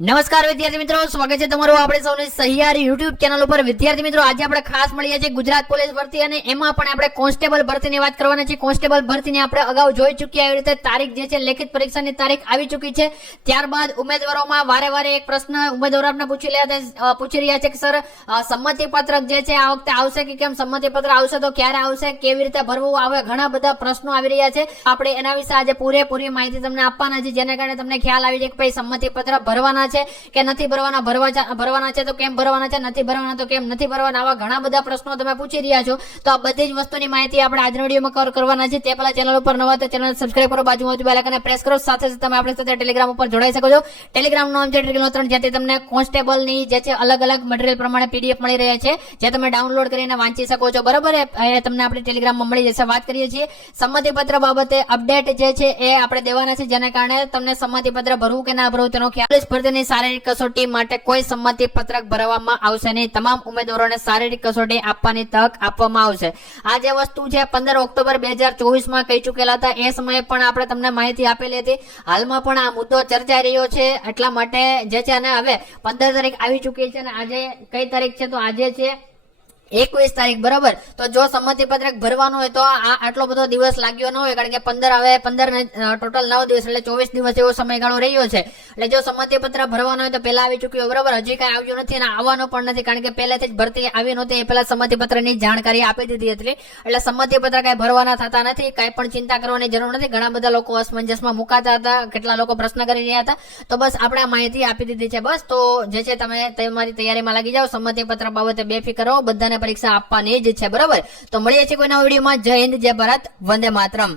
નમસ્કાર વિદ્યાર્થી મિત્રો, સ્વાગત છે તમારું આપણે સૌને સહિયારી યુટ્યુબ ચેનલ ઉપર. વિદ્યાર્થી મિત્રો, આજે આપણે ખાસ મળીએ છીએ ગુજરાત પોલીસ ભરતી અને એમાં પણ આપણે કોન્સ્ટેબલ ભરતીની વાત કરવાના છે. કોન્સ્ટેબલ ભરતીની આપણે અગાઉ જોઈ ચૂક્યા એવી રીતે તારીખ જે છે, લેખિત પરીક્ષાની તારીખ આવી ચૂકી છે. ત્યારબાદ ઉમેદવારોમાં વારે વારે એક પ્રશ્ન ઉમેદવારો આપણે પૂછી રહ્યા પૂછી રહ્યા છે કે, સર સંમતિ પત્રક જે છે, આ વખતે આવશે કે કેમ? સંમતિ પત્ર આવશે તો ક્યારે આવશે? કેવી રીતે ભરવું? આવે ઘણા બધા પ્રશ્નો આવી રહ્યા છે. આપણે એના વિશે આજે પૂરેપૂરી માહિતી તમને આપવાના છે જેના કારણે તમને ખ્યાલ આવી જાય કે, ભાઈ સંમતિ પત્ર ભરવાના છે, કે નથી ભરવાના ભરવા ભરવાના છે તો કેમ ભરવાના છે, નથી ભરવાના તો કેમ નથી ભરવાના, આવા ઘણા બધા પ્રશ્નો તમે પૂછી રહ્યા છો. તો આ બધી જ વસ્તુની માહિતી આપણે આજના વિડીયોમાં કવર કરવાના છે. તે પહેલા ચેનલ ઉપર નવા તો ચેનલ સબસ્ક્રાઈબ કરો બાજુમાં બેલ આઇકનને પ્રેસ કરો. સાથે સાથે તમે આપણી સાથે ટેલિગ્રામ ઉપર જોડાઈ શકો છો. ટેલિગ્રામ નામ છે ટેલિગ્રામ ત્રણ, જ્યાંથી તમને કોન્સ્ટેબલની જે છે અલગ અલગ મટીરિયલ પ્રમાણે પીડીએફ મળી રહ્યા છે, જે તમે ડાઉનલોડ કરીને વાંચી શકો છો. બરાબર એ તમને આપણે ટેલિગ્રામમાં મળી જશે. વાત કરીએ છીએ સંમતિપત્ર બાબતે. અપડેટ જે છે એ આપણે દેવાના છે, જેના કારણે તમને સંમતિપત્ર ભરવું કે ના ભરવું તેનો ખ્યાલ પોલીસ ભરતીની શારીરિક કસોટી માટે કોઈ સંમતિ પત્રક ભરવામાં આવશે નહીં. તમામ ઉમેદવારોને શારીરિક કસોટી આપવાની તક આપવામાં આવશે. આ જે વસ્તુ છે, પંદર ઓક્ટોબર બે હજાર ચોવીસમાં કહી ચૂકેલા હતા. એ સમયે પણ આપણે તમને માહિતી આપેલી હતી. હાલમાં પણ આ મુદ્દો ચર્ચાઈ રહ્યો છે. એટલા માટે જે છે અને હવે પંદર તારીખ આવી ચૂકી છે અને આજે કઈ તારીખ છે? તો આજે છે એકવીસ તારીખ, બરાબર? તો જો સંમતિ પત્રક ભરવાનું હોય તો આ આટલો બધો દિવસ લાગ્યો ન હોય, કારણ કે પંદર હવે પંદર ટોટલ નવ દિવસ, એટલે ચોવીસ દિવસ એવો સમયગાળો રહ્યો છે. એટલે જો સંમતિ પત્ર ભરવાનું હોય તો પહેલા આવી ચૂક્યું, બરાબર? હજી કઈ આવ્યું નથી અને આવવાનું પણ નથી, કારણ કે પહેલેથી જ ભરતી આવી નહોતી, એ પહેલા સંમતિ પત્રની જાણકારી આપી દીધી હતી એટલે સંમતિ પત્ર કઈ ભરવાના થતા નથી, કઈ પણ ચિંતા કરવાની જરૂર નથી. ઘણા બધા લોકો અસમંજસમાં મુકાતા હતા, કેટલા લોકો પ્રશ્ન કરી રહ્યા હતા. તો બસ આપણે માહિતી આપી દીધી છે, બસ. તો જે છે, તમે તમારી તૈયારીમાં લાગી જાઓ. સંમતિ પત્ર બાબતે બેફિકર રહો, બધાને પરીક્ષા આપવાની જ છે, બરાબર? તો મળીએ છીએ કોઈના વિડીયોમાં. જય હિન્દ, જય ભારત, વંદે માતરમ.